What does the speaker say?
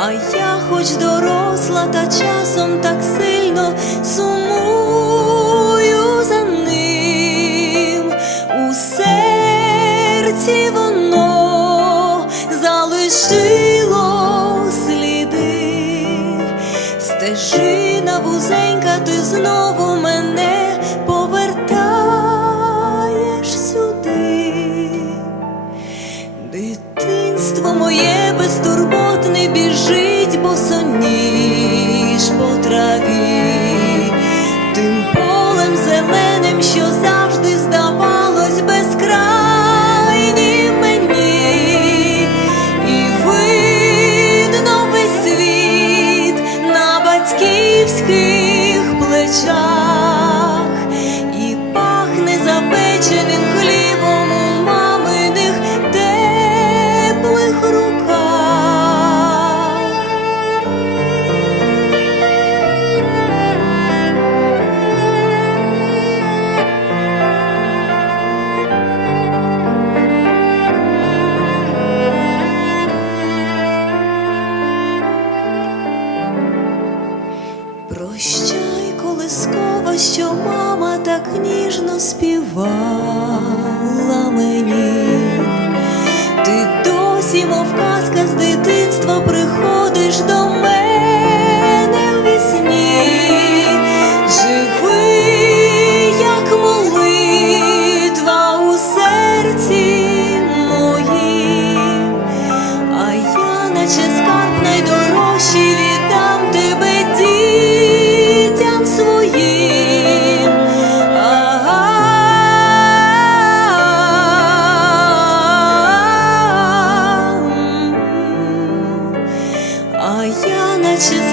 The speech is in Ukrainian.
А я хоч доросла, та часом так сильно сумую за ним. У серці воно залишило сліди, стежина вузенька, ти знову біжить, босоніж по траві, тим полем зеленим, що завжди здавалось безкрайнім мені, і видно весь світ на батьківських плечах, що мама так ніжно співала мені. Ти досі, мов precious